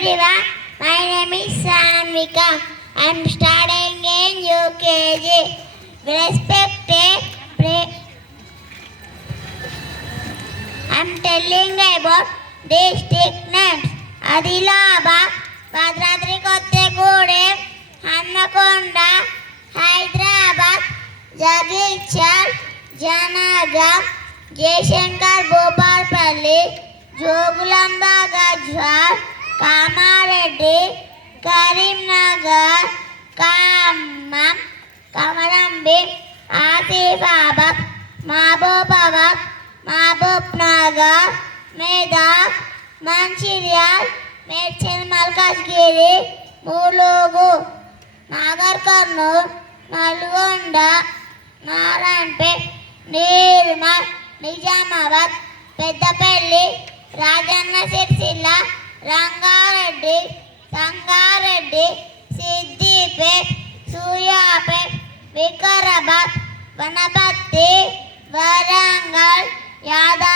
everyone. My name is Sanvika. I am studying in UKG. I am telling about district names. Adilabad, Bhadradi Kothagudem, Hanmakonda, Hyderabad, Jagishal, Janagam, Jaishankar Bhopalpalli, Jogulamba Gajwal, Kamareddy, Karimnagar, Kamam, Kamarambi, Atifabad, Mahbubabad, Mahbubnagar, Medak, Manchiryal, Medchil Malkajgiri, Mulugu, Nagar Karnool, Nalgonda, Narayanpet, Nirmal, Nijamabad, Peddapalli, Rajanna Sircilla, Rangareddy, Sangareddy, Siddipet, Suyapet, Vikarabad, Vanapatti, Varangal, Yadav.